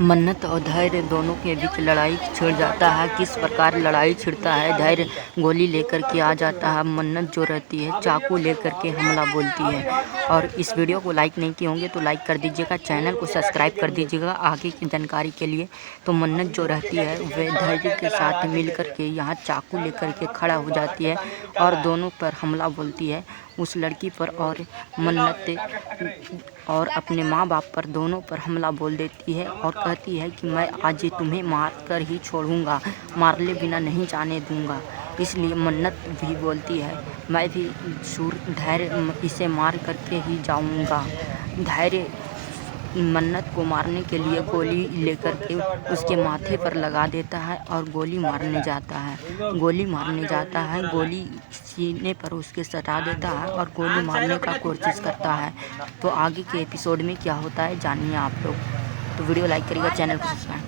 मन्नत और धैर्य दोनों के बीच लड़ाई छिड़ जाता है। किस प्रकार लड़ाई छिड़ता है? धैर्य गोली लेकर के आ जाता है, मन्नत जो रहती है चाकू लेकर के हमला बोलती है। और इस वीडियो को लाइक नहीं किए होंगे तो लाइक कर दीजिएगा, चैनल को सब्सक्राइब कर दीजिएगा आगे की जानकारी के लिए। तो मन्नत जो रहती है वह धैर्य के साथ मिल कर के यहाँ चाकू लेकर के खड़ा हो जाती है और दोनों पर हमला बोलती है, उस लड़की पर और मन्नत और अपने माँ बाप पर, दोनों पर हमला बोल देती है और कहती है कि मैं आज तुम्हें मार कर ही छोड़ूंगा, मारले बिना नहीं जाने दूंगा। इसलिए मन्नत भी बोलती है मैं भी धैर्य इसे मार करके ही जाऊंगा। धैर्य मन्नत को मारने के लिए गोली लेकर के उसके माथे पर लगा देता है और गोली मारने जाता है। गोली सीने पर उसके सटा देता है और गोली मारने का कोशिश करता है। तो आगे के एपिसोड में क्या होता है जानिए आप लोग। तो वीडियो लाइक करिएगा, चैनल को सब्सक्राइब।